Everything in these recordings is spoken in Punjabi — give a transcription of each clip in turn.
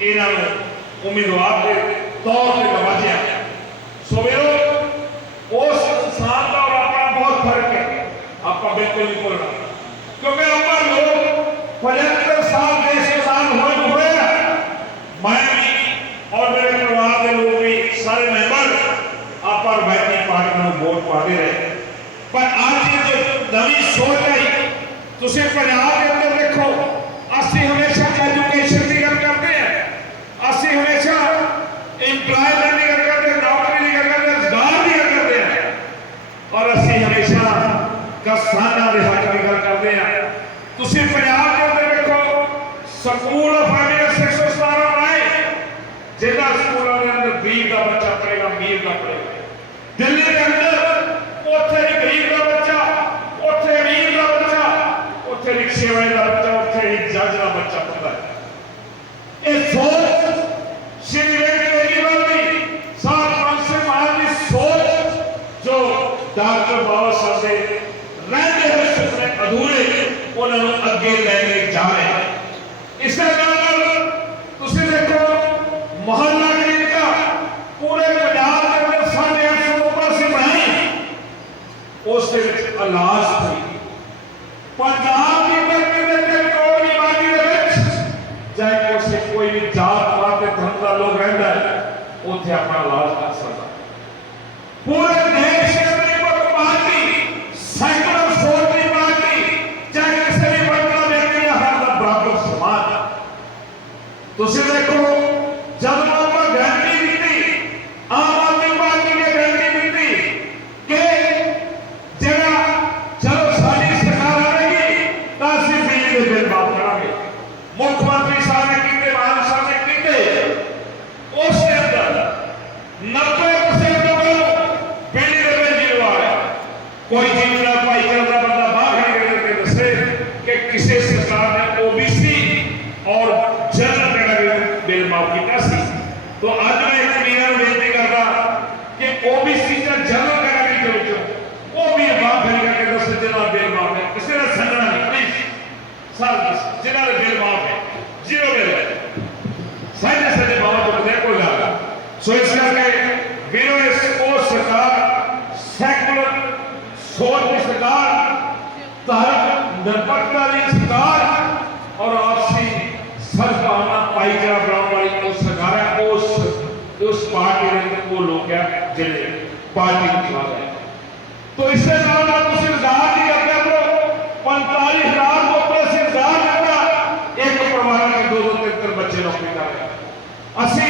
ਇਹਨਾਂ ਨੂੰ ਉਮੀਦਵਾਰ ਦੇ ਤੌਰ ਤੇ ਨਵਾਜਿਆ ਸੋ ਉਸ ਇਨਸਾਨ ਦਾ ਔਰ ਆਪਣਾ ਬਹੁਤ ਫ਼ਰਕ ਹੈ। ਆਪਾਂ ਬਿਲਕੁਲ ਨਹੀਂ ਭੁੱਲਣਾ। ਕਿਉਂਕਿ ਆਪਾਂ ਲੋਕ 75 ਸਾਲ ਦੇਸ਼ ਆਜ਼ਾਦ ਹੋਏ ਹੋਏ ਮੈਂ ਵੀ ਔਰ ਮੇਰੇ ਪਰਿਵਾਰ ਦੇ ਲੋਕ ਵੀ ਸਾਰੇ ਮੈਂਬਰ ਆਪਾਂ ਰਵਾਇਤੀ ਪਾਰਟੀ ਨੂੰ ਵੋਟ ਪਾਦੇ ਰਹੇ। ਪਰ ਅੱਜ ਜੋ ਨਵੀਂ ਸੋਚ ਆਈ। ਤੁਸੀਂ ਪੰਜਾਬ ਦੇ ਅੰਦਰ ਦੇਖੋ ਅਸੀਂ ਹਮੇਸ਼ਾ ਐਜੂਕੇਸ਼ਨ ਦੀ ਗੱਲ ਕਰਦੇ ਹਾਂ ਅਸੀਂ ਹਮੇਸ਼ਾ ਇੰਪਲਾਇਮੈਂਟ ਦੀ ਗੱਲ ਕਰਦੇ ਹਾਂ ਨੌਕਰੀ ਦੀ ਗੱਲ ਕਰਦੇ ਹਾਂ ਰੁਜ਼ਗਾਰ ਦੀ ਗੱਲ ਕਰਦੇ ਹਾਂ ਔਰ ਅਸੀਂ ਹਮੇਸ਼ਾ ਕਿਸਾਨਾਂ ਦੇ ਹੱਕ ਦੀ ਗੱਲ ਕਰਦੇ ਹਾਂ। ਤੁਸੀਂ ਪੰਜਾਬ ਦੇ ਅੰਦਰ ਵੇਖੋ, ਸਕੂਲ ਆਫ ਫਾਈਨੈਂਸ 117 ਬਣਾਏ। ਜਿਹਦਾ ਸਕੂਲਾਂ ਦੇ ਅੰਦਰ ਗਰੀਬ ਦਾ ਬੱਚਾ ਪੜੇਗਾ ਅਮੀਰ ਦਾ ਪੜੇਗਾ ਦਿੱਲੀ ਦੇ ਅੰਦਰ ਉੱਥੇ ਹੀ ਗਰੀਬ ਦਾ ਬੱਚਾ, ਉੱਥੇ ਅਮੀਰ ਦਾ ਬੱਚਾ, ਉੱਥੇ ਰਿਕਸ਼ੇ ਵਾਲੇ ਦਾ ڈاکٹر بابا صاحب سے رہتے ہوئے سپنے ادھورے انہوں نے اگے لے کے جا رہے ہیں۔ اس کا کے علاوہ تسی دیکھو، محلہ کلینک کا پورے پنجاب کے اندر سن ایک سو اوپر سے بنائی اس کے وچ علاج تھی پنجاب کی بلکہ دے کے کوڑ بیماری دے وچ سے کوئی بھی جات پات دھرم دا لوگ رہندا ہے، اوتھے اپنا علاج Entonces ve cómo فوج کی شکار تحرک نرپٹ کا بھی شکار اور آپسی سر پانا پائی جا براؤن والی کو سرکار ہے، اس اس پارٹی میں وہ لوگ ہیں جنہیں پارٹی کی بات ہے۔ تو اس سے زیادہ میں اسے اظہار نہیں کرتے ہم لوگ۔ پنتالیس رات کو اپنے سے اظہار کرنا، ایک پروانہ کے دو دو تیتر بچے نوکری کر رہے ہیں۔ اسی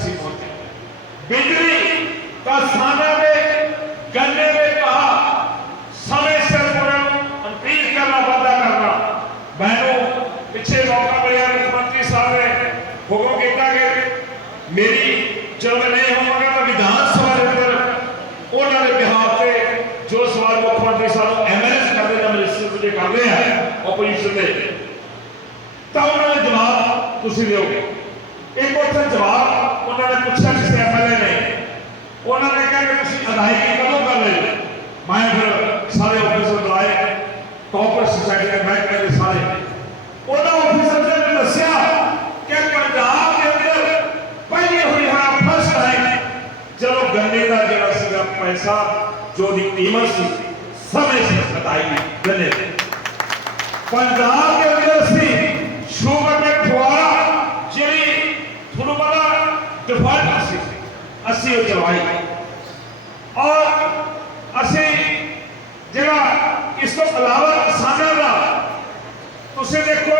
ਬਿਜਲੀ, ਤਾਂ ਸਾਨਾ ਦੇ ਗੰਨੇ ਦੇ ਕਹਾ ਸਮੇਂ ਸਿਰ ਉਹਨਾਂ ਨੂੰ ਅਨਪੀਲ ਕਰਨਾ ਵਾਅਦਾ ਕਰਨਾ। ਮੈਨੂੰ ਪਿੱਛੇ ਮੌਕਾ ਮਿਲਿਆ ਮੁੱਖ ਮੰਤਰੀ ਸਾਹਿਬ ਨੇ ਹੁਕਮ ਕੀਤਾ ਕਿ ਮੇਰੀ ਜਦੋਂ ਮੈਂ ਨਹੀਂ ਹੋਵਾਂਗਾ ਤਾਂ ਵਿਧਾਨ ਸਭਾ ਦੇ ਅੰਦਰ ਉਹਨਾਂ ਦੇ ਬਿਹਾਫ ਤੇ ਜੋ ਸਵਾਲ ਮੁੱਖ ਮੰਤਰੀ ਸਾਹਿਬ ਨੂੰ ਐਮਐਲਐਸ ਦੇ, ਤਾਂ ਉਹਨਾਂ ਨੇ ਜਵਾਬ ਤੁਸੀਂ ਦਿਓਗੇ। ਇੱਕ ਉੱਥੇ ਜਵਾਬ ਉਹਨਾਂ ਨੇ ਪੁੱਛਿਆ ਕਿਸੇ ਐਮਐਲਏ ਨੇ ਉਹਨਾਂ ਨੇ ਕਿਹਾ ਕਿ ਤੁਸੀਂ ਅਦਾਇਗੀ ਕਦੋਂ ਕਰ ਰਹੇ ਹੋ? ਮੈਂ ਫਿਰ ਸਾਰੇ ਆਫੀਸਰ ਬੁਲਾਏ ਕਾਰਪੋਰੇਟ ਸੁਸਾਇਟੀ ਦੇ ਬੈਂਕ ਦੇ ਸਾਰੇ ਉਹਨਾਂ ਆਫੀਸਰ ਨੇ ਦੱਸਿਆ ਕਿ ਪੰਜਾਬ ਦੇ ਅੰਦਰ ਪਹਿਲੀ ਹੋਈ ਹੈ ਫਸਟ ਟਾਈਮ ਜਦੋਂ ਗੰਨੇ ਦਾ ਜਿਹੜਾ ਸੀਗਾ ਪੈਸਾ ਜੋ ਦੀ ਕੀਮਤ ਸੀ ਸਮੇਂ ਸਿਰ ਅਦਾਈ ਗੰਨੇ ਦੀ ਪੰਜਾਬ ਦੇ ਅਸੀਂ ਉਹ ਚਲਾਈ ਔਰ ਅਸੀਂ ਜਿਹੜਾ ਇਸ ਤੋਂ ਇਲਾਵਾ ਕਿਸਾਨਾਂ ਦਾ ਤੁਸੀਂ ਦੇਖੋ